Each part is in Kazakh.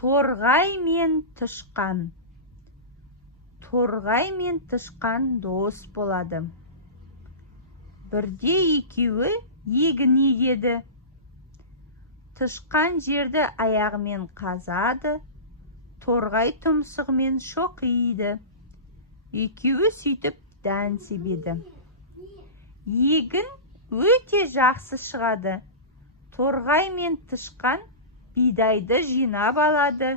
Торғай мен тышқан. Торғай мен тышқан дос болады. Бірде екеуі егін егеді. Тышқан жерді аяғымен қазады, торғай тұмсығымен шоқиды. Екеуі сөйтіп дән себеді. Егін өте жақсы шығады. Торғай мен тышқан бидайды жинап алады.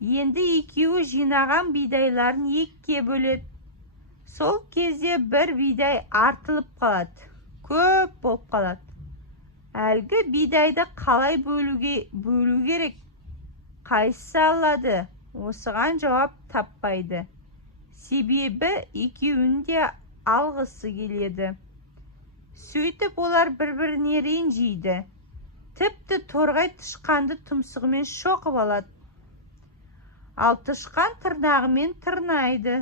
Енді екеуі жинаған бидайларын екіге бөледі. Сол кезде бір бидай артылып қалады, көп болып қалады. Әлгі бидайды қалай бөлу керек? Қайсысы алады? Осыған жауап таппайды. Себебі екеуін де алғысы келеді. Сөйтіп олар бір-біріне ренжиді. Тіпті торғай тышқанды тұмсығымен шоқып алады. Ал тышқан тырнағымен тырнайды.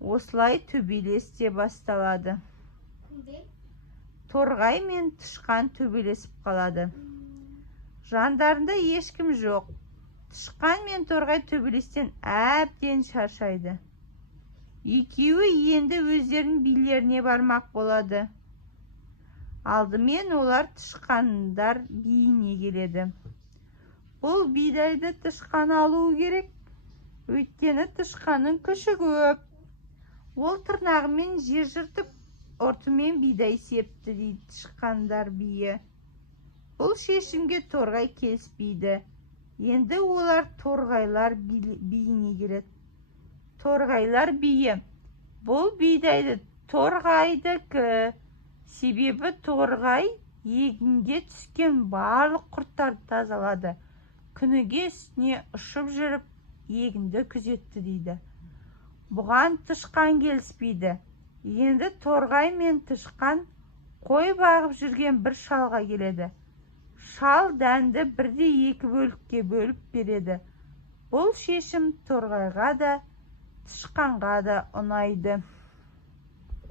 Осылай төбелес те басталады. Торғай мен тышқан төбелесіп қалады. Жандарында ешкім жоқ. Тышқан мен торғай төбелестен әбден шаршайды. Екеуі енді өздерінің билеріне бармақ болады. Алдымен олар тышқандар биіне келеді. Бұл бидайды тышқан алуы керек. Өйткені тышқанның күші көп. Ол тырнағымен жер жыртып, ұртымен бидай септі, дейді тышқандар биі. Бұл шешімге торғай келіспейді. Енді олар торғайлар биіне келеді. Торғайлар биі: бұл бидайды торғайдікі. Себебі торғай егінге түскен барлық құрттарды тазалады. Күніге үстіне ұшып жүріп, егінді күзетті, дейді. Бұған тышқан келіспейді. Енді торғай мен тышқан қой бағып жүрген бір шалға келеді. Шал дәнді бірде екі бөлікке бөліп береді. Бұл шешім торғайға да, тышқанға да ұнайды.